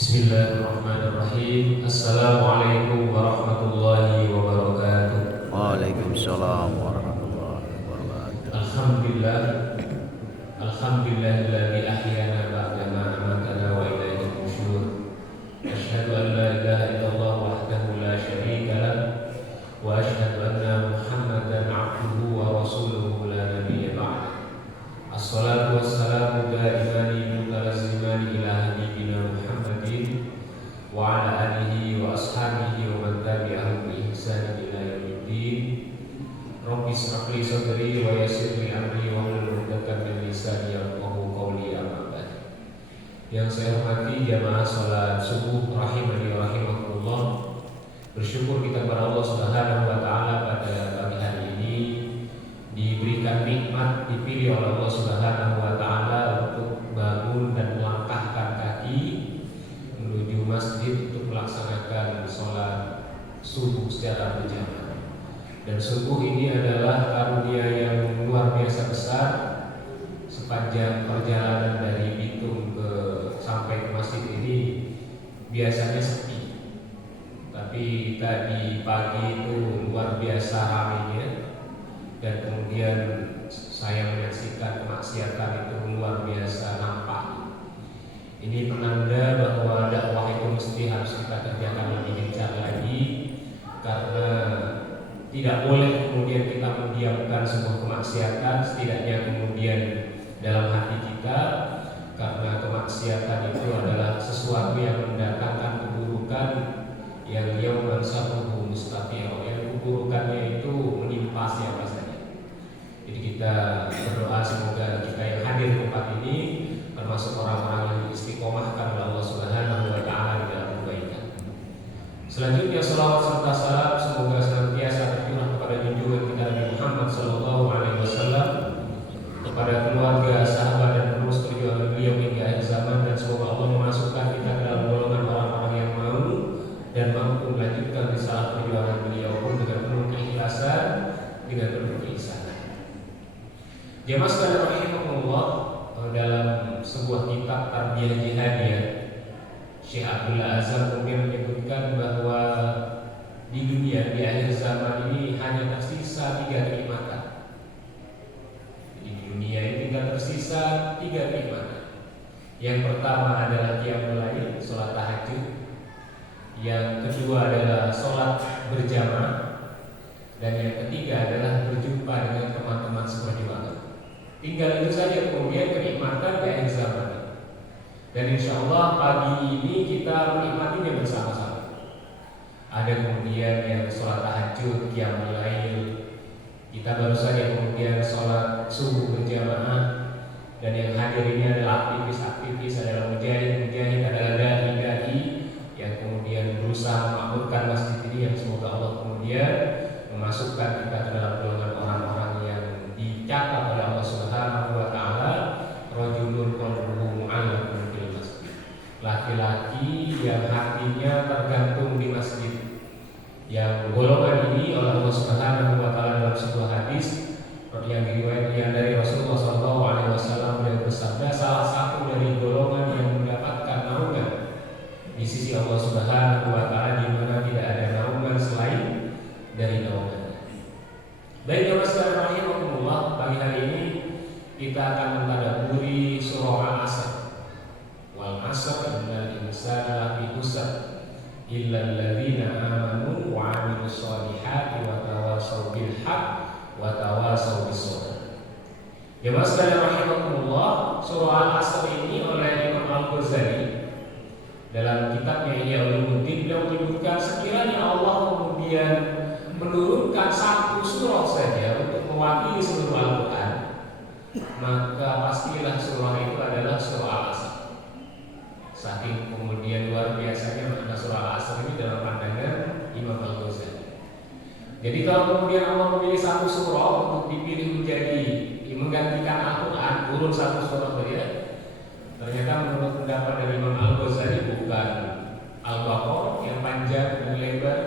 Bismillahirrahmanirrahim. Assalamualaikum warahmatullahi wabarakatuh. Waalaikumsalam warahmatullahi wabarakatuh. Alhamdulillah. Alhamdulillahilladzi ahyana ba'da ma amatana wa ilaihi nusyur. Asyhadu an la ilaha illallah wahdahu la syarika lah wa asyhadu anna Muhammadan 'abduhu wa rasuluhu la nabiyya ba'da. Assalatu wassalamu daimani mutalazzimani ila habibina Muhammadin wa ala alihi wa ashabihi wa man tabi'ahum bi ihsan ila yaumiddin. Rabbi ishrah li sadri wa yassir li amri wa hlul 'uqdatam min lisani yafqahu qawli, amma ba'd. Yang saya hormati jamaah salat subuh rahimani wa rahimakumullah. Bersyukur kita kepada Allah Subhanahu wa taala pada pagi hari ini diberikan nikmat, dipilih oleh Allah Subhanahu wa taala untuk bangun dan melangkahkan kaki menuju masjid untuk melaksanakan sholat subuh secara berjamaah. Dan subuh ini adalah karunia yang luar biasa besar. Sepanjang perjalanan dari Bitung sampai ke masjid ini biasanya sepi, tapi tadi pagi itu luar biasa ramainya. Dan kemudian saya menyaksikan kemaksiatan itu luar biasa nampak. Ini penanda bahwa dakwah itu mesti harus kita kerjakan lebih gencar lagi, karena tidak boleh kemudian kita mendiamkan sebuah kemaksiatan, setidaknya kemudian dalam hati kita, karena kemaksiatan itu adalah sesuatu yang mendatangkan keburukan yang yauman sabuhu mustaqir, yang keburukannya itu menimpa siapa saja. Jadi kita berdoa semoga kita yang hadir di tempat ini termasuk orang-orang yang istiqomahkan oleh Allah Subhanahu wa taala di dalam kebaikan. Selanjutnya salawat serta salam semoga senantiasa tercurah kepada junjungan kita Nabi Muhammad sallallahu alaihi wasallam, kepada keluarga, sahabat dan penerus perjuangan beliau hingga akhir zaman, dan semoga Allah memasukkan kita ke dalam golongan orang-orang yang mau dan mampu melanjutkan risalah perjuangan beliau pun dengan penuh keikhlasan, dengan penuh keisahan. Jamaah sekalian rahimahullah, dalam sebuah kitab Tarbiyah Jihadiyah, Syekh Abdullah Azhar kemudian menyebutkan bahwa di dunia di akhir zaman ini hanya tersisa 3 kenikmatan. Jadi di dunia ini tinggal tersisa 3 kenikmatan. Yang pertama adalah qiyamul lail, salat tahajud. Yang kedua adalah salat berjamaah, dan yang ketiga adalah berjumpa dengan teman-teman seperjuangan. Tinggal itu saja kemudian kenikmatan di akhir zaman. Dan insya Allah pagi ini kita menikmatinya bersama-sama. Ada kemudian yang sholat tahajud, qiyamul lail. Kita baru saja kemudian sholat subuh berjamaah. Dan yang hadir ini adalah aktivis-aktivis, adalah mujahid-mujahid, adalah dai-dai yang kemudian berusaha memakmurkan masjid ini, yang semoga Allah kemudian memasukkan kita ke dalam golongan orang-orang yang dicatat oleh Allah Subhanahu wa taala rajulun qalbuhu mu'allaqun bil masjid, laki-laki yang hatinya tergantung di masjid. Yang golongan ini oleh Allah Subhanahu wa taala dalam sebuah hadis yang diriwayatkan dari Rasulullah sallallahu alaihi wasallam, beliau bersabda, salah satu dari golongan yang mendapatkan naungan di sisi Allah Subhanahu wa taala, di mana tidak ada naungan selain dari naungan. Baik jamaah sekalian rahimahumullah, pagi hari ini kita akan mentadabburi surah Al-Asr. Wal 'asr innal insana lafi khusr illa alladziina aamanu wa 'amilus shaalihati wa tawashaw bil haqq wa tawashaw bis sabr. Jamaah sekalian rahimahumullah, surah Al-Asr ini oleh Imam Al-Ghazali dalam kitabnya Ihya Ulumuddin, beliau menyebutkan sekiranya Allah kemudian menurunkan satu surah saja untuk mewakili seluruh Al-Quran, maka pastilah surah itu adalah surah Al-Asr. Saking kemudian luar biasanya makna surah Al-Asr ini dalam pandangan Imam Al-Ghazali. Jadi kalau kemudian Allah memilih satu surah untuk dipilih menjadi menggantikan Al-Quran, turun satu surah saja, ternyata menurut pendapat dari Imam Al-Ghazali bukan Al-Baqarah yang panjang dan lebar,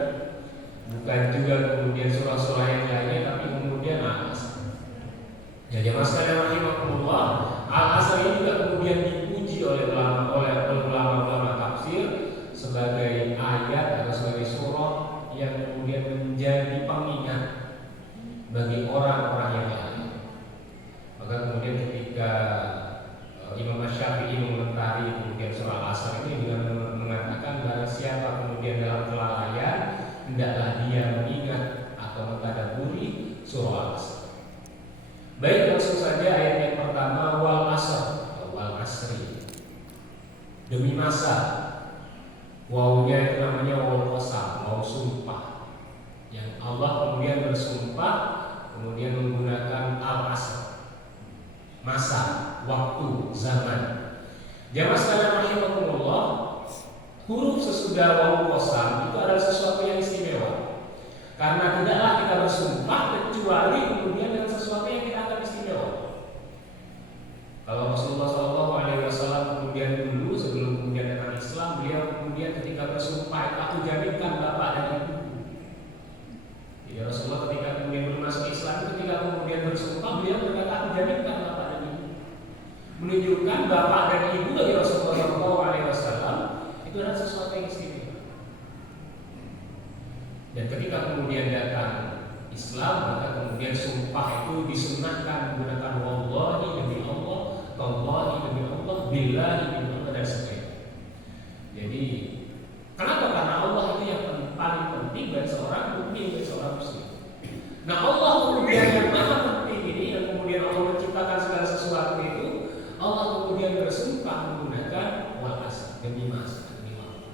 bukan juga kemudian surah-surah yang lainnya, tapi kemudian Al-Asr. Ya jamaah sekalian rahimahumullah, Al-Asr ini juga kemudian dipuji oleh ulama-ulama tafsir masa. Wawunya itu namanya wawu qasam, wawu sumpah. Yang Allah kemudian bersumpah, kemudian menggunakan al-asr, masa, waktu, zaman. Jamaah sekalian rahimakumullah, huruf sesudah wawu qasam itu adalah sesuatu yang istimewa. Karena tidaklah kita bersumpah kecuali kemudian dengan sesuatu yang kita anggap istimewa. Kalau Rasulullah SAW kemudian dulu sebelum kemudian datang Islam, beliau kemudian ketika bersumpah, aku jadikan bapak dan ibu. Jadi Rasulullah ketika kemudian belum masuk Islam, ketika kemudian bersumpah, beliau berkata, aku jadikan bapak dan ibu. Menunjukkan bapak dan ibu bagi Rasulullah SAW itu adalah sesuatu yang istimewa. Dan ketika kemudian datang Islam, maka kemudian sumpah itu disunahkan menggunakan wallahi demi Allah, tallahi demi Allah, billahi demi Allah, dan sebagainya. Jadi kenapa? Karena Allah itu yang paling penting bagi seorang mukmin, bagi seorang muslim. Nah, Allah kemudian yang maha penting ini, yang kemudian Allah menciptakan segala sesuatu itu, Allah kemudian bersumpah menggunakan wal asr, demi masa, demi waktu.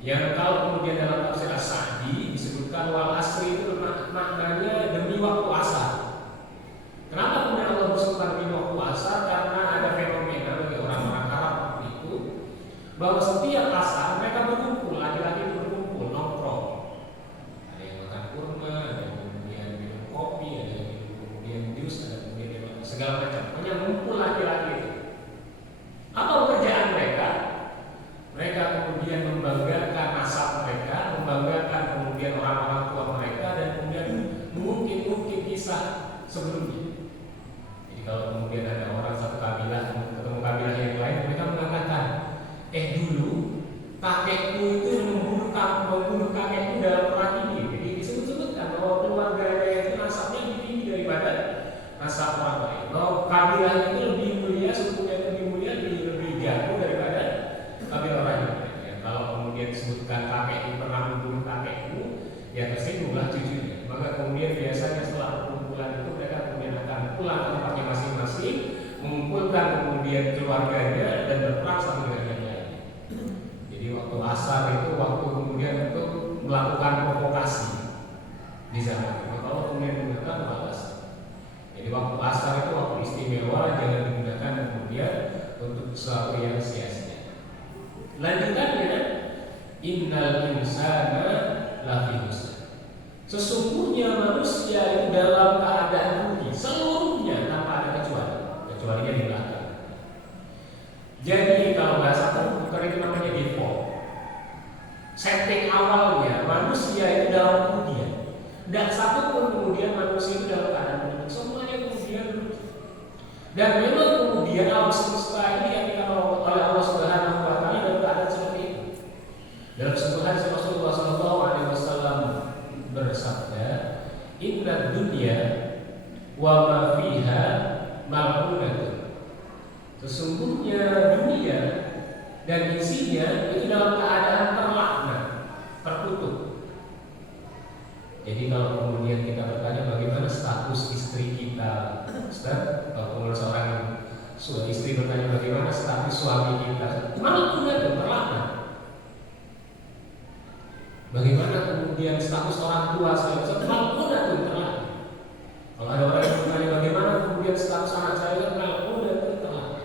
Yang kalau kemudian dalam tafsir As-Sa'di disebutkan wal asri itu maknanya demi waktu asar. Kenapa kemudian Allah bersumpah demi waktu asar? Karena ada fenomena bagi orang-orang Arab itu bahwa setiap asar mereka berkumpul, laki-laki itu berkumpul nongkrong. Ada yang makan kurma, ada yang kemudian minum kopi, ada yang kemudian jus, ada kemudian segala macam. Pokoknya ngumpul laki-laki itu. Apa pekerjaan mereka? Mereka kemudian membanggakan nasab mereka, membanggakan kemudian orang-orang tua mereka, dan kemudian mungkin kisah sebelumnya. Jadi kalau kemudian ada orang satu kabilah ketemu kabilah yang lain, mereka mengatakan, dulu kakekku itu membunuh kakekku dalam perang ini. Jadi disebut-sebutkan bahwa keluarganya itu nasabnya lebih tinggi daripada nasab orang lain. Bahwa kabilah itu lebih mulia, sukunya lebih mulia, lebih jago daripada kabilah lain. Ya, kalau kemudian disebutkan kakekku pernah membunuh kakekku, ya tersinggung cucunya. Maka kemudian biasanya setelah perkumpulan itu mereka kemudian akan pulang ke tempatnya masing-masing, mengumpulkan kemudian keluarganya dan berperang satu dengan yang lain. Jadi waktu asar itu waktu kemudian untuk melakukan provokasi di zaman. Maka Allah kemudian menggunakan balas. Jadi waktu asar itu waktu istimewa, jangan digunakan kemudian untuk sesuatu yang sia-sia. Lanjutannya, innal insana lafi khusr. Sesungguhnya manusia itu dalam keadaan rugi, seluruhnya tanpa ada kecualinya di belakang. Jadi kalau bahasa komputer itu namanya default. Setting awalnya manusia itu dalam kerugian. Dan satu pun kemudian manusia itu dalam keadaan rugi, semuanya kemudian rugi. Dan memang kemudian alam semesta ini diartikan oleh Allah Subhanahu wa Ta'ala dalam keadaan seperti itu. Dalam sebuah hadis Rasulullah SAW bersabda, inna dunya wa ma fiha mal'unatun. Sesungguhnya dunia dan isinya itu dalam keadaan terlaknat, terkutuk. Jadi kalau kemudian kita bertanya bagaimana status istri kita, Ustaz, kalau kemudian seorang istri bertanya bagaimana status suami kita, mal'unatun, terlaknat. Bagaimana kemudian status orang tua saya? Mal'unatun, terlaknat. Kalau ada orang yang bertanya bagaimana kemudian status anak saya, mal'unatun, terlaknat.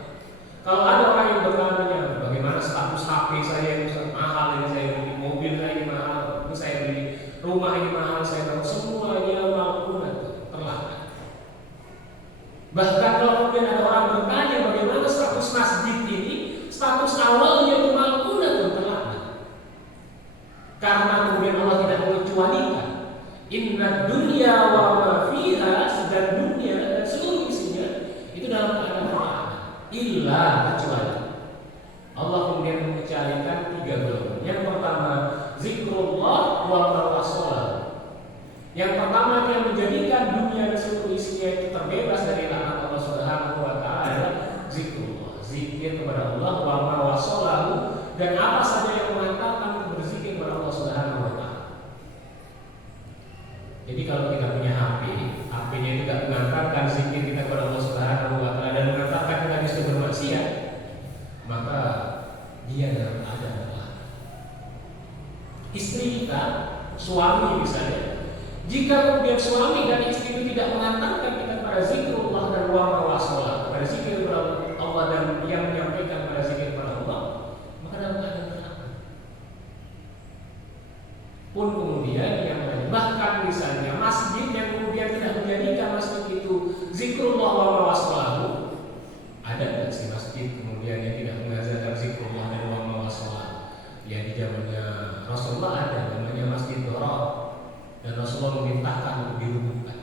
Kalau ada orang yang bertanya bagaimana status HP saya yang mahal ini, saya beli mobil saya ini mahal, ini saya beli rumah ini mahal, saya tahu semuanya mal'unatun, terlaknat. Bahkan kalau kemudian ada orang bertanya bagaimana status masjid ini, status awalnya itu mal'unatun, terlaknat. Karena kemudian Allah tidak mengecualikan inna dunya wa ma fiha, sedang dunia dan seluruh isinya itu dalam keadaan terlaknat, illa kecuali Allah kemudian mengecualikan 3 golongan. Yang pertama zikrullah wa tawasul. Yang pertama yang menjadikan dunia dan seluruh isinya itu terbebas dari laknat Allah Subhanahu wa Ta'ala adalah zikrullah, zikir kepada Allah, wa tawasul, dan apa saja yang mengantarkan berzikir kepada Allah Subhanahu wa Ta'ala. Jadi kalau kita punya HP-nya itu tidak mengantarkan zikir kita kepada Allah Subhanahu wa Ta'ala dan mengantarkan kita justru bermaksiat, maka dia dalam keadaan lalai. Istri kita, suami misalnya, jika kemudian suami dan istri itu tidak mengantarkan kita pada zikrullah dan wa sholat, pada zikir kepada Allah dan yang menyampaikan pada zikir kepada Allah, maka dalam keadaan lalai. Pun kemudian yang lain, bahkan misalnya masjid yang kemudian tidak menjadikan masjid itu zikrullah wa sholat, ada nggak sih masjid kemudian yang tidak mengajarkan zikrullah dan wa sholat? Ya di zamannya Rasulullah ada namanya Masjid Dorot, dan Rasulullah memerintahkan untuk dirubuhkan.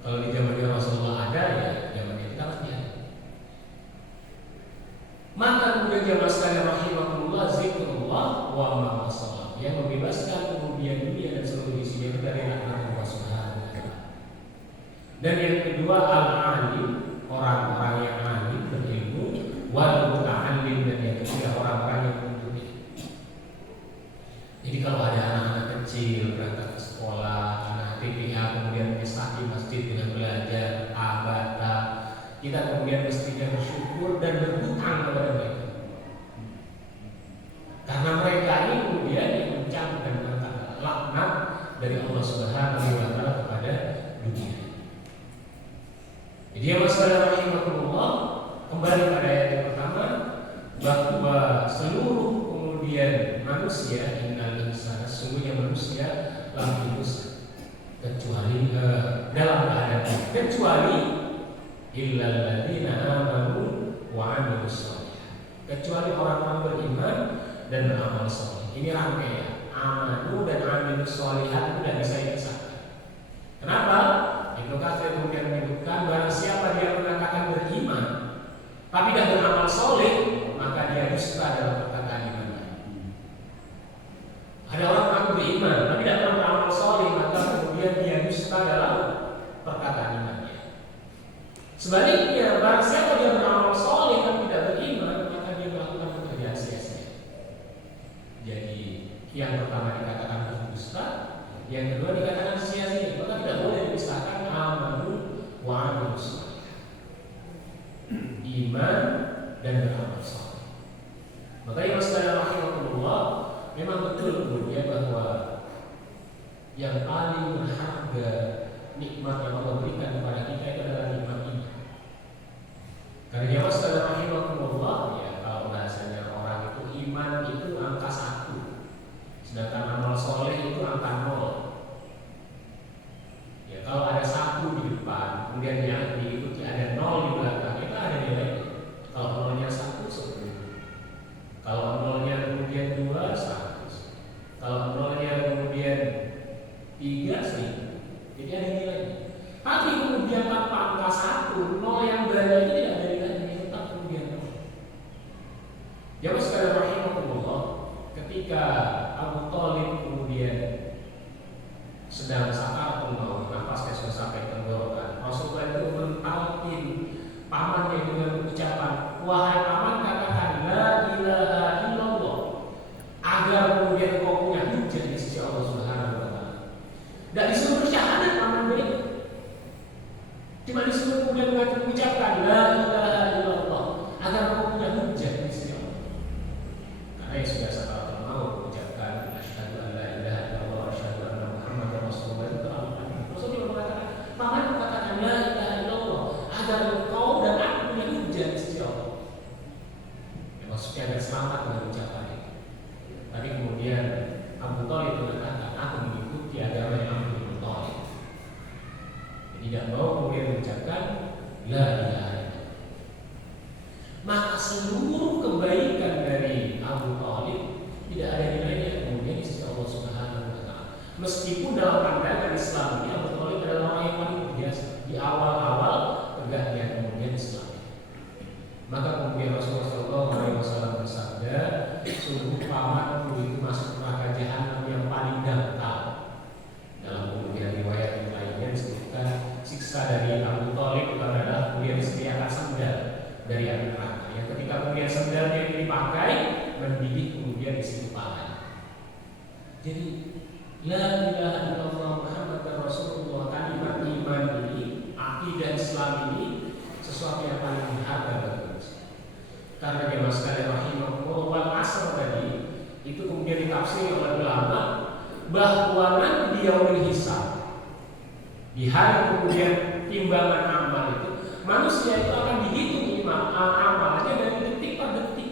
Kalau di zamannya Rasulullah ada, ya zamannya kita pasti ada. Maka kemudian jamaah sekalian rahimakumullah, zikrullah wa sholat yang membebaskan kemudian dunia dan seluruh isinya dari rahmat Allah Subhanahu wa taala. Dan yang kedua al-alim, orang-orang yang alim berilmu, wal muta'allim, dan yang ketiga orang-orang yang menuntut ilmu. Jadi kalau ada anak-anak kecil berangkat ke sekolah, anak TPA kemudian menyesat di masjid dengan belajar abata, kita kemudian mestinya bersyukur dan berhutang kepada mereka, karena mereka ini kemudian yang mencabut dan mengatakan laknat dari Allah Subhanahu wa taala kepada dunia. Jadi yang masalah rahimahullah, kembali pada ayat yang pertama, bahwa seluruh kemudian manusia, innal insana, sesungguhnya manusia lam yusra, kecuali dalam keadaan, kecuali illal ladzina amanu wa amilus shalihat, kecuali orang-orang beriman dan beramal saleh. Ini rangkaian amanu dan amilus shalihat tidak bisa dipisahkan. Kenapa? Ibnu Katsir kemudian menyebutkan barang siapa dia mengatakan beriman tapi tidak beramal soleh, maka dia dusta dalam perkataan imannya. Ada orang mengaku beriman tapi tidak beramal soleh, maka kemudian dia dusta dalam perkataan imannya. Sebaliknya, barang siapa dia beramal soleh tapi tidak beriman, maka dia melakukan pekerjaan sia-sia. Jadi yang pertama dikatakan berdusta, yang kedua dikatakan sia-sia, maka tidak boleh dipisahkan amanu wa amilus shalihat, iman dan beramal saleh. Maka yang sekalian rahimahullah, memang betul kemudian bahwa yang paling berharga nikmat yang Allah berikan kepada kita itu adalah nikmat iman. Karena yang sekalian rahimahullah, ya kalau bahasanya orang itu iman itu angka 1, sedangkan amal soleh itu angka 0. Ya, kalau ada 1 di depan, kemudian yang diikuti ada 0 di belakang, itu ada nilainya. Kalau 0-nya 1, 10. Kalau 0-nya kemudian 2, 100. Kalau 0-nya kemudian 3, 1000. Jadi ada nilainya. Tapi kemudian tanpa angka 1, 0 yang berada itu tidak ada nilainya, tetap kemudian 0. Jamaah sekalian rahimahullah, ketika Abu Thalib kemudian sedang sakaratul maut, nafasnya sudah sampai tenggorokan, Rasulullah itu mentalkin pamannya dengan ucapan, wahai paman, katakan la ilaha illallah, agar kemudian kau punya hujah di sisi Allah Subhanahu wa taala. Dan disuruh bersyahadat paman itu, cuma disuruh kemudian mengucapkan la ilaha illallah agar kau punya hujah di sisi Allah. Karena yang sudah sakaratul maut mengucapkan asyhadu an la ilaha illallah wa asyhadu anna muhammadar rasulullah, itu Rasul juga mengatakan, paman katakan la ilaha illallah agar kau dan aku punya hujah di sisi Allah. Ya, maksudnya agar selamat dengan ucapan itu. Tapi kemudian Abu Thalib mengatakan, aku mengikuti agama yang Abu Thalib. Tidak mau kemudian mengucapkan la ilaha illallah. Maka seluruh kebaikan dari Abu Thalib tidak ada nilainya kemudian di sisi Allah Subhanahu wa taala. Meskipun dalam pandangan Islam ini Abu Thalib adalah orang yang paling biasa di awal-awal pergantian kemudian Islam. Maka kemudian Rasulullah SAW bersabda, sungguh pamanku itu masuk neraka jahanam yang paling dangkal. Dalam kemudian riwayat yang lainnya disebutkan siksa dari Abu Thalib adalah kemudian disediakan sandal dari api neraka, yang ketika kemudian sandalnya ini dipakai mendidih kemudian di situ kepala. Jadi la ilaha illallah Muhammadar Rasulullah, kalimat iman ini, akidah Islam ini sesuatu yang paling berharga bagi manusia. Karena jamaah sekalian rahimahullah, wal asr tadi itu kemudian ditafsir oleh ulama bahwa nanti di yaumil hisab, di hari kemudian timbangan amal itu, manusia itu akan dihitung amalnya dari detik per detik.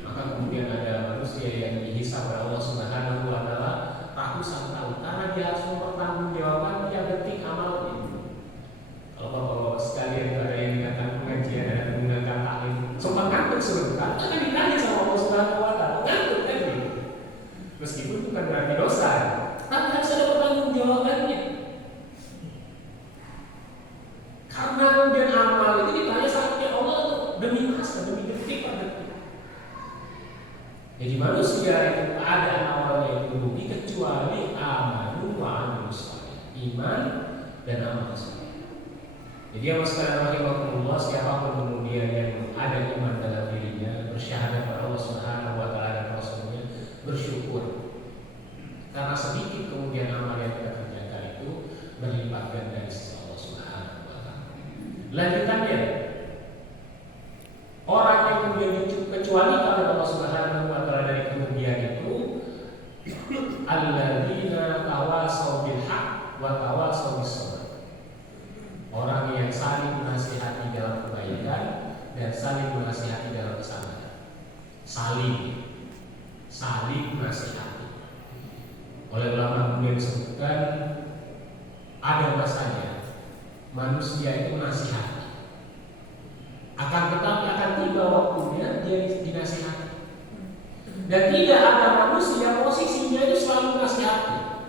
Maka kemudian ada manusia yang dihisab oleh Allah Subhanahu wa Ta'ala ratusan tahun karena dia harus mempertanggungjawabkan tiap detik amalnya. Kalau bapak-bapak sekalian ada yang datang pengajian dan menggunakan taklim sempat ngantuk sebentar, akan ditanya sama Allah Subhanahu wa Ta'ala, ngantuk kan gitu. Meskipun bukan berarti dosa, tapi harus ada pertanggungjawabannya. Karena kemudian amal itu ditanya sama Allah demi masa, demi detik per detik. Jadi manusia itu keadaan awalnya itu rugi kecuali amal wa amal saleh, iman dan amal saleh. Jadi yang sekalian rahimahumullah, siapapun kemudian yang ada iman dalam dirinya, bersyahadat kepada Allah Subhanahu wa Ta'ala dan Rasulnya, bersyukur karena sedikit kemudian amal yang kita kerjakan itu berlipat ganda dari sisi Allah Subhanahu wa Ta'ala. Lanjutannya, orang yang kemudian kecuali oleh Allah Subhanahu wa Ta'ala dari kerugian itu, alladzina tawasaw bil haqq wa tawasaw bis sabr. Orang yang saling menasihati dalam kebaikan dan saling menasihati dalam kesabaran. Saling menasihati. Oleh ulama kemudian disebutkan ada masanya manusia itu menasihati. Akan tetapi akan tiba waktunya dia dinasihati. Dan tidak ada manusia posisinya itu selalu menasihati.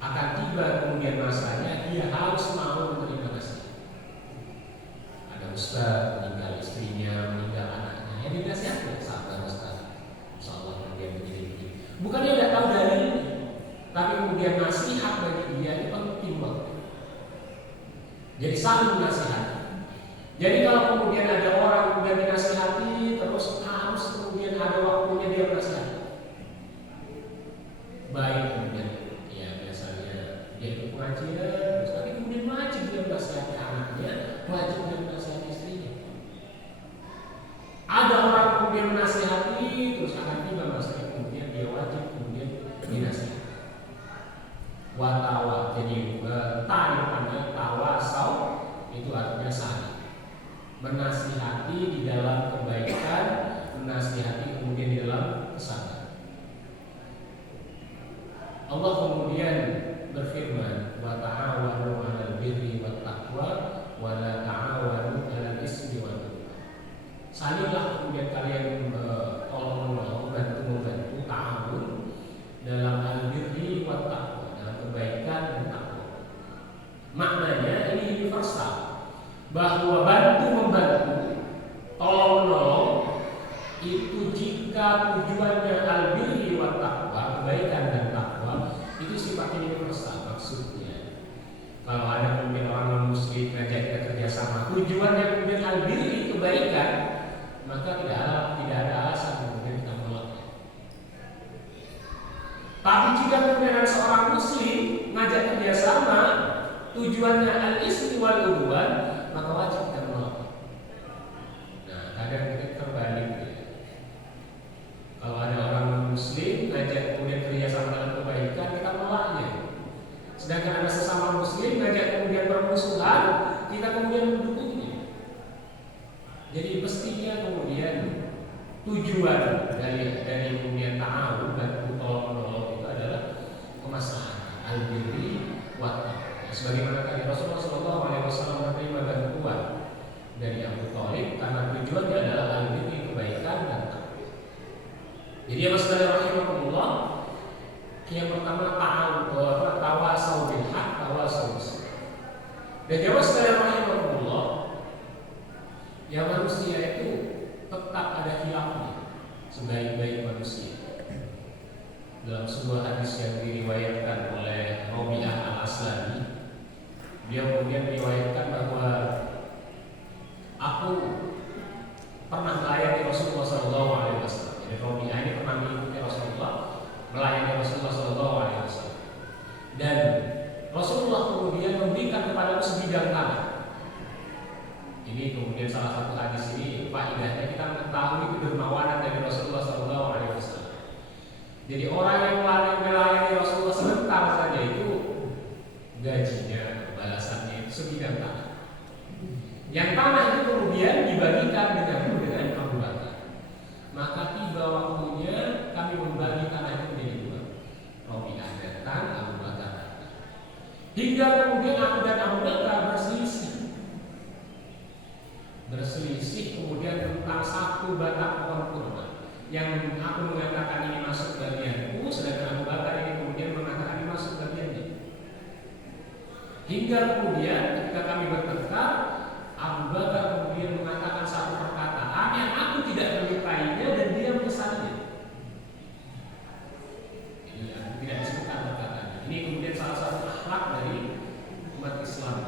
Akan tiba kemudian masanya dia harus mau menerima nasihat. Ada ustaz meninggal istrinya, meninggal anaknya, yang dinasihati, sabar ustaz, insyaallah kemudian begini. Bukannya tidak tahu dalilnya, tapi kemudian nasihat bagi dia itu penting banget. Jadi saling menasihati. Jadi kalau kemudian ada orang kemudian dinasihati, terus harus kemudian ada waktunya dia menasihati. Baik kemudian ya biasanya dia ikut pengajian, tapi kemudian wajib dia menasihati anaknya, wajib dia menasihati istrinya. Ada orang kemudian menasihati, terus akan tiba masanya kemudian dia wajib kemudian dinasihati. Watawa, jadi tanya tawasau itu artinya saling menasihati di dalam kebaikan, menasihati kemudian di dalam kesabaran. Allah kemudian berfirman, wa ta'awanu 'alal birri wat taqwa wa la ta'awanu 'alal ismi wal 'udwan. Salinglah kemudian kalian tolong-menolong, bantu-membantu, ta'awun dalam al-birri wat taqwa, dalam kebaikan dan takwa. Maknanya ini universal, bahwa bantu-membantu, tolong-menolong itu jika tujuannya al-birri wat taqwa, kebaikan dan takwa, itu sifatnya universal. Maksudnya kalau ada kemudian orang non-muslim ngajak kita kerjasama, tujuannya kemudian al-birri, kebaikan, maka tidak ada alasan kemudian kita menolak. Tapi jika kemudian ada seorang muslim ngajak kerjasama, tujuannya al-ismi wal 'udwan, maka wajib kita menolak. Nah, kadang kita terbalik ya. Kalau ada orang muslim ngajak kemudian kerjasama dalam kebaikan, kita menolaknya. Sedangkan ada sesama muslim ngajak kemudian permusuhan, kita kemudian mendukungnya. Jadi mestinya kemudian tujuan dari kemudian ta'awun dan tolong-menolong itu adalah kemaslahatan, al-birri wat taqwa. Sebagaimana tadi Rasulullah SAW menerima bantuan dari Abu Thalib karena tujuannya adalah al-birri, kebaikan dan takwa. Jadi ya sekalian rahimahullah, yang pertama tawasau bil haq, tawasau bis sabr. Dan ya sekalian rahimahullah, ya manusia itu tetap ada khilafnya sebaik-baik manusia. Dalam sebuah hadis yang diriwayatkan oleh Rabi'ah al-Aslami, dia kemudian meriwayatkan bahwa aku pernah melayani Rasulullah SAW. Jadi Rabi'ah ini pernah mengikuti Rasulullah, melayani Rasulullah SAW. Dan Rasulullah kemudian memberikan kepadaku sebidang tanah. Ini kemudian salah satu hadis ini faedahnya kita mengetahui kedermawanan dari Rasulullah SAW. Jadi orang yang melayani Rasulullah sebentar saja itu gajinya, balasannya itu sebidang tanah. Yang tanah itu kemudian dibagikan dengan Abu Bakar. Maka tiba waktunya kami membagi tanah itu menjadi dua. Rabi'ah datang, Abu Bakar datang. Hingga kemudian aku dan Abu Bakar berselisih kemudian tentang satu batang pohon kurma. Yang aku mengatakan ini masuk bagianku, sedangkan Abu Bakar ini kemudian mengatakan ini masuk bagiannya. Hingga kemudian ketika kami bertengkar, Abu Bakar kemudian mengatakan satu perkataan yang aku tidak menyukainya dan dia menyesalinya. Ini tidak disebutkan perkataannya. Ini kemudian salah satu akhlak dari umat Islam,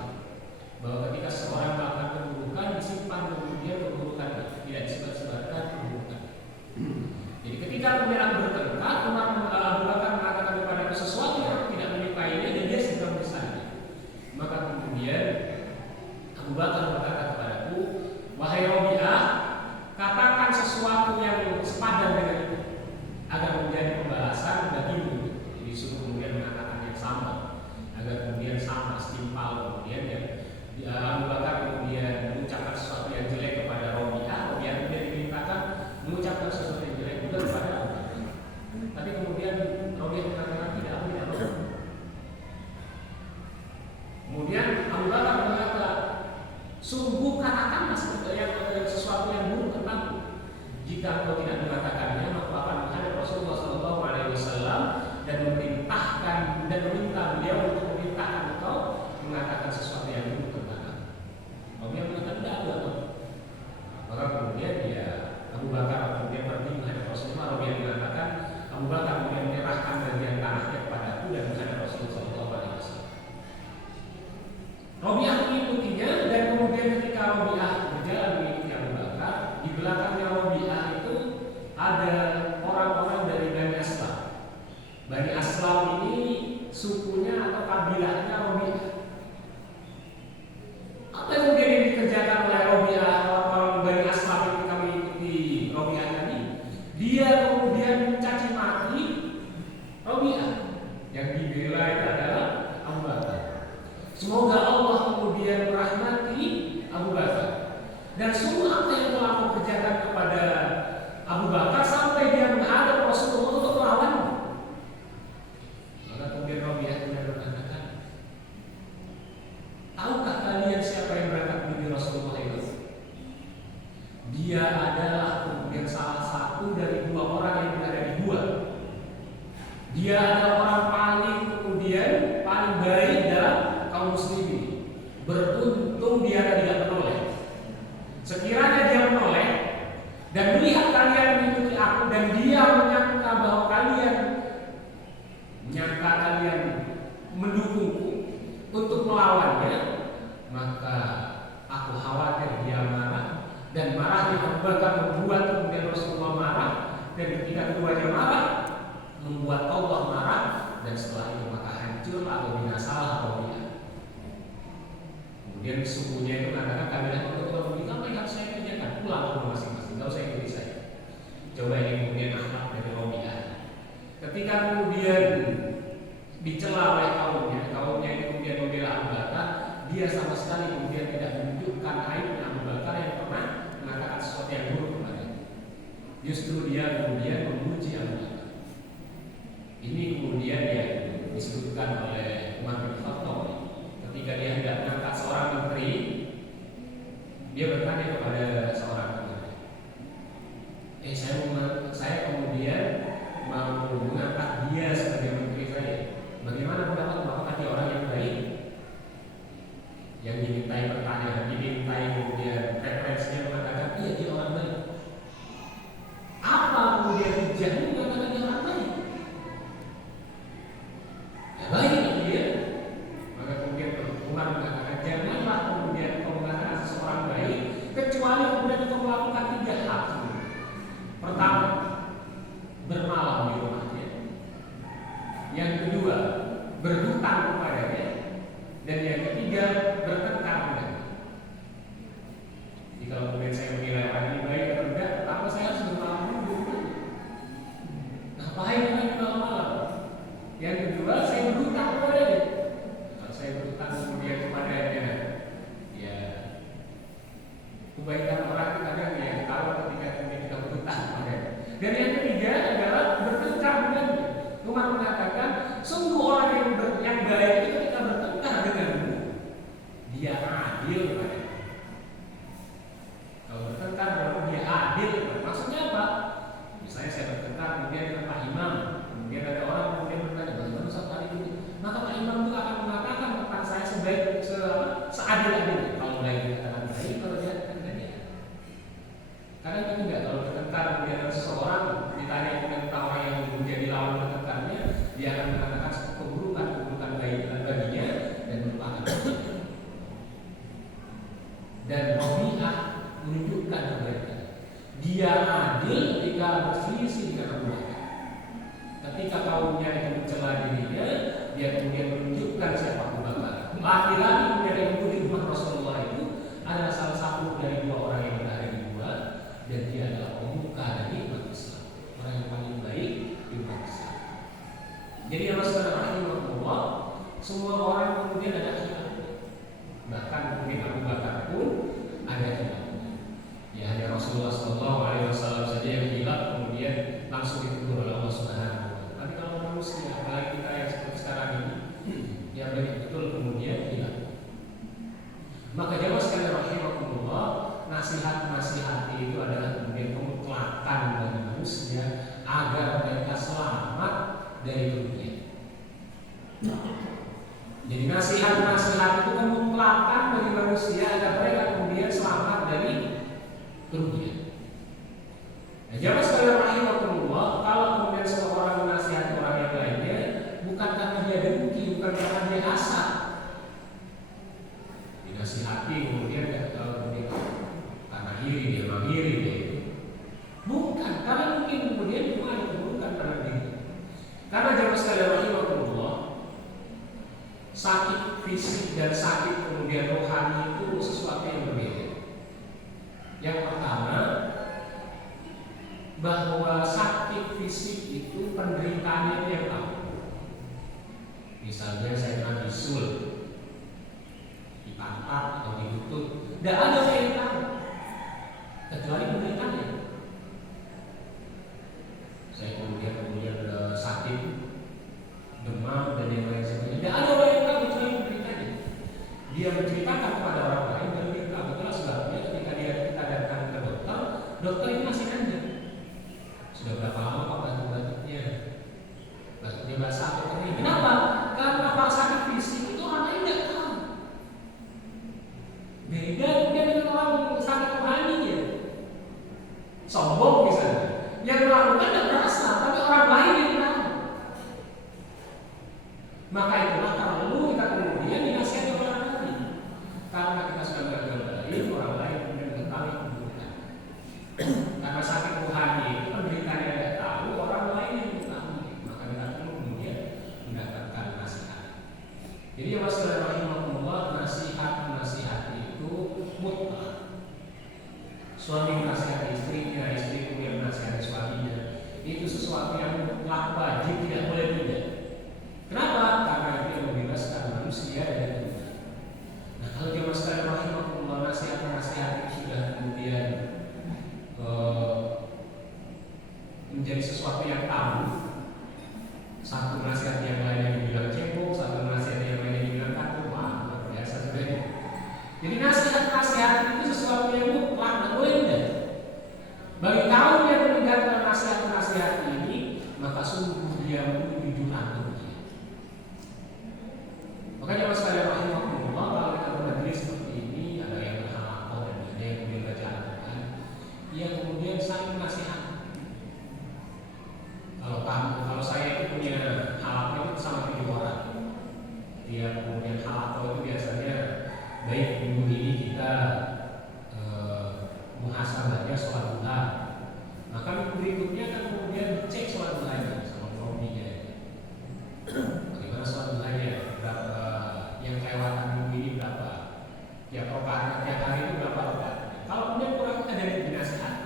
bahwa ketika seorang melakukan keburukan disimpan kemudian keburukannya, tidak disebar-sebarkan keburukan. Jadi ketika kemudian aku bertengkar, Abu Bakar mengatakan kepadaku sesuatu yang aku tidak menyukainya dan dia segera menyesalinya. Maka kemudian Abu Bakar berkata kepadaku, wahai Rabi'ah, katakan sesuatu yang sepadan dengan itu agar menjadi pembalasan bagimu. Jadi suruh kemudian mengatakan yang sama agar kemudian sama setimpal kemudian ya. Abu Bakar kemudian mengucapkan sesuatu yang jelek kepada Rabi'ah, kemudian dimintakan mengucapkan sesuatu yang jelek juga kepada Abu Bakar. Tapi kemudian Rabi'ah mengatakan tidak, aku tidak mau. Kemudian Abu Bakar berkata, sungguh katakanlah sesuatu yang buruk tentangku. Jika engkau tidak mengatakannya, maka akan menghadap Rasulullah SAW dan memerintahkan dan meminta beliau untuk memerintahkan engkau mengatakan sesuatu yang buruk tentang aku. Rabi'ah mengatakan tidak ada. Maka kemudian dia Abu Bakar kemudian pergi menghadap Rasulullah. Rabi'ah mengatakan Abu Bakar kemudian menyerahkan bagian tanahnya kepadaku dan menghadap Rasulullah SAW. Rabi'ah mengikutinya dan kemudian ketika Rabi'ah berjalan mengikuti Abu Bakar, di belakangnya Rabi'ah itu ada orang-orang dari Bani Aslam. Bani Aslam ini sukunya atau kabilahnya Rabi'ah. Apa yang kemudian yang dikerjakan oleh Rabi'ah, orang-orang Bani Aslam yang kita mengikuti Rabi'ah tadi? Dia kemudian mencaci maki Rabi'ah. Yang dibela itu adalah Abu Bakar. Semoga Allah kemudian merahmati Abu Bakar. Dan semua apa yang telah aku kerjakan kepada Abu Bakar sampai dia menghadap Rasulullah untuk melawannya. Maka kemudian Rabi'ah berkata, tahukah kalian siapa yang berangkat menuju Rasulullah itu? Dia adalah kemudian salah satu dari dua orang yang berada di gua. Dia adalah orang paling baik dalam kaum muslimin. Beruntung dia tidak menoleh. Sekiranya dia menoleh dan melihat kalian mengikuti aku dan dia menyangka bahwa kalian mendukungku untuk melawannya, maka aku khawatir dia marah, dan marahnya Abu Bakar membuat kemudian Rasulullah marah, dan ketika keduanya marah membuat Allah marah, dan setelah itu maka hancur atau binasalah Rabi'ah. Kemudian sukunya itu mengatakan kabilah untuk begitu apa yang harus saya kerjakan? Pulang ke rumah masing-masing, tidak usah ikuti saya. Coba ini kemudian akhlak dari Rabi'ah. Ketika kemudian dicela oleh kaumnya itu kemudian membela Abu Bakar, dia sama sekali kemudian tidak menunjukkan aibnya Abu Bakar yang pernah mengatakan sesuatu yang buruk kepadanya. Justru dia kemudian memuji Abu Bakar. Ini kemudian yang disebutkan oleh Umar bin Khattab ketika dia hendak mengangkat seorang menteri. Dia bertanya kepada seorang menteri, saya kemudian mau mengangkat dia sebagai menteri saya. Bagaimana pendapat apakah dia orang yang baik? Yang dimintai pertanyaan, dimintai kemudian referensinya mengatakan iya dia orang baik. Apa kemudian hujahnya mengatakan dia orang baik? Ya baik dia. Maka kemudian Umar mengatakan janganlah kemudian kau mengatakan seseorang baik kecuali kemudian kau Umar mengatakan, sungguh orang yang baik itu ketika bertengkar denganmu, dia adil padamu. Kalau bertengkar berarti dia adil. Maksudnya apa? Misalnya saya bertengkar kemudian dengan Pak Imam, kemudian ada orang kemudian bertanya bagaimana Ustaz tadi itu, maka Pak Imam itu akan mengatakan tentang saya seadil-adil. Kalau baik dikatakan baik, kalau jahat dikatakan jahat. Karena itu juga kalau bertengkar kemudian ada seseorang ditanya tentang orang yang menjadi lawan bertengkarnya, dia akan mengatakan keburukan baik baginya dan melupakan dan Rabi'ah menunjukkan kebaikan. Dia adil ketika berselisih dengan Abu Bakar. Ketika kaumnya itu mencela dirinya, dia kemudian menunjukkan siapa Abu Bakar. Laki-laki kemudian yang di rumah Rasulullah itu adalah salah satu dari dua orang yang berada di dua, dan dia adalah pemuka dari umat Islam, orang yang paling baik di umat Islam. Jadi yang Rasulullah, semua orang kemudian ada khilaf. Bahkan kemudian Abu Bakar pun ada khilaf. Ya hanya Rasulullah SAW saja yang khilaf kemudian langsung ditegur oleh Allah Subhanahu wa Ta'ala. Tapi kalau manusia, apalagi kita yang seperti sekarang ini, yang betul kemudian khilaf. Maka jamaah sekalian rahimakumullah, nasihat-nasihat itu adalah kemudian pemutlakan bagi manusia agar mereka selamat dari kerugian. Jadi nasihat-nasihat itu pemutlakan bagi manusia agar mereka kemudian selamat dari kerugian. Nah, jamaah sekalian rahimakumullah, kalau kemudian seseorang menasihati orang yang lainnya, bukan karena dia dengki, bukan karena dia hasad. Dinasihati kemudian karena iri, dia mengiri dia itu. Bukan, karena mungkin kemudian cuma ada keburukan pada diri. Karena jamaah sekalian rahimakumullah, sakit fisik dan sakit kemudian rohani itu sesuatu yang berbeda. Yang pertama, bahwa sakit fisik itu penderitaannya yang tahu. Misalnya saya kena bisul, dipantat atau dilutut, tidak ada yang tahu kecuali penderitaannya. Saya kemudian sakit, demam dan yang lain sebagainya, tidak ada orang yang tahu kecuali penderitanya. Dia menceritakan kepada orang lain dan dia tahu. Itulah sebabnya ketika kita datang ke dokter ini masih nanya, sudah berapa lama Pak batuk-batuknya? Batuknya basah atau kering? Kenapa? Karena Pak sakit fisik itu orang lain tidak tahu. Beda kemudian dengan orang sakit rohaninya. Sombong misalnya, yang melakukan tidak merasa, tapi orang lain yang tahu. Maka itulah perlu kita kemudian dinasihati orang lain. Karena kita sudah bergabung, orang lain kemudian mengetahui keburukan. Karena sakit rohani itu penderitanya tidak tahu, orang lain yang mengetahui. Maka kita perlu kemudian mendapatkan nasihat. Jadi ya masalah rahimahullah, nasihat itu mutlak. Suami menasihati istrinya, istri kemudian menasihati suaminya. Itu sesuatu yang mutlak, wajib, tidak boleh tidak. Kenapa? Karena itu yang membebaskan manusia dari dosa. Nah, kalau dia masalah rahimahullah, nasihat itu sudah kemudian menjadi sesuatu yang tabu. Satu nasihat yang lainnya dibilang cebok, satu nasihat yang lainnya dibilang kaku, wah luar biasa sebenarnya. Jadi nasihat itu sesuatu yang mutlak, tidak boleh tidak. Bagi kaum yang mendengarkan nasihat ini, maka sungguh dia menuju jurang kerugian. Makanya mas sekalian rahimahullah, kalau kita bermajelis seperti ini, ada yang berhalaqah dan ada yang kemudian baca Al-Quran, ia kemudian saling menasihati. Kalau saya itu punya halaqah itu sama 7 orang. Dia kemudian halaqah itu biasanya baik minggu ini kita muhasabahnya sholat duha. Maka minggu berikutnya kan kemudian cek sholat duhanya sama prominya. Bagaimana sholat duhanya? Berapa yang kelewatan minggu ini berapa? Tiap hari itu berapa rakaat? Kalau kemudian kurang ada yang dinasihati.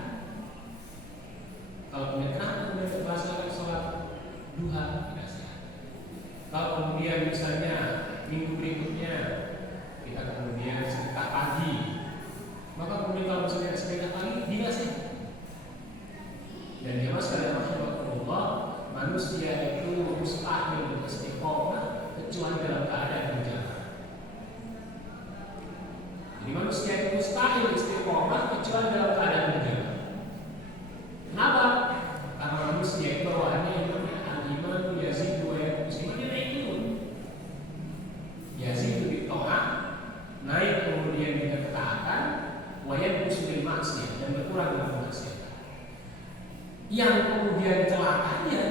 mustahil istiqomah kecuali dalam keadaan berjamaah. Jadi manusia itu mustahil istiqomah kecuali dalam keadaan berjamaah. Kenapa? Karena manusia itu bawaannya al-iman yazidu wa yanqus, imannya naik turun. Yazidu bi ta'ah, naik kemudian dengan ketaatan, wa yanqus bil maksiat, dan berkurang dengan maksiat. Yang kemudian celakanya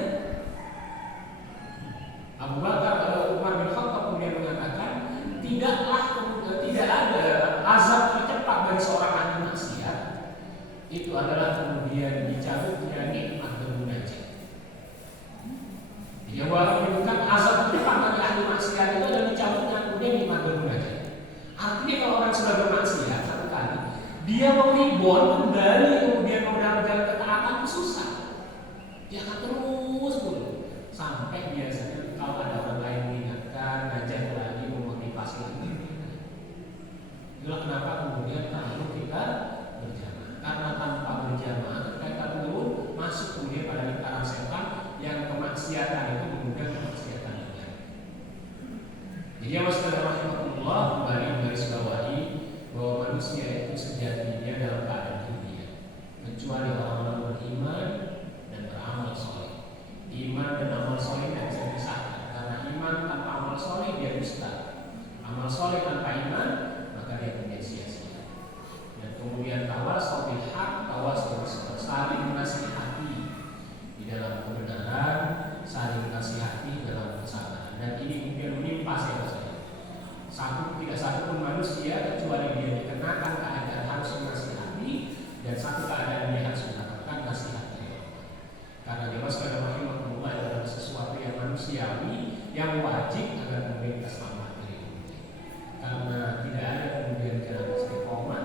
Abu Bakar atau Umar bin Khattab kemudian mengatakan tidak ada azab tercepat bagi seorang ahli maksiat itu adalah kemudian dicabutnya nikmat bermunajat. Dia menyebutkan azab tercepat bagi ahli maksiat itu adalah dicabutnya kemudian nikmat bermunajat. Artinya kalau orang sudah bermaksiat satu kali, dia mau rebound kembali kemudian mau berjalan ketaatan itu susah. Dia akan terus sampai biasanya kalau ada orang lain mengingatkan, ngajak lagi, memotivasi lagi. Itulah kenapa kemudian perlu kita berjamaah. Karena tanpa berjamaah kita belum masuk kemudian pada lingkaran setan yang kemaksiatan itu kemudian kemaksiatan yang lain. Jadi ya masyaallah rahimahullah, kembali menggarisbawahi bahwa manusia itu sejatinya dalam keadaan dunia kecuali orang-orang beriman dan beramal soleh. Iman dan amal soleh tidak bisa dipisahkan, karena iman tanpa amal soleh dia dusta. Amal soleh tanpa iman maka dia punya sia-sia. Dan kemudian tawasul bil haq, tawasul saling menasihati di dalam kebenaran, saling menasihati dalam kesabaran. Dan ini kemudian menimpa saya. Tidak satu pun manusia kecuali dia dikenakan keadaan harus menasihati, dan satu keadaan dia harus mendapatkan nasihat. Karena dia masalah rahimahullah adalah sesuatu yang manusiawi yang wajib agar kemudian kita selamat dari dunia. Karena tidak ada kemudian jalan istiqomah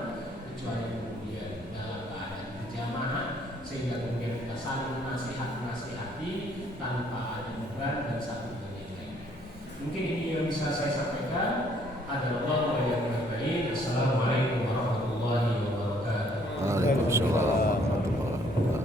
kecuali kemudian dalam keadaan berjamaah, sehingga kemudian kita saling menasihati tanpa ada beban dan satu dengan yang lain. Mungkin ini yang bisa saya sampaikan. Adalah yang baik. Assalamualaikum warahmatullahi wabarakatuh. Waalaikumsalam warahmatullahi wabarakatuh.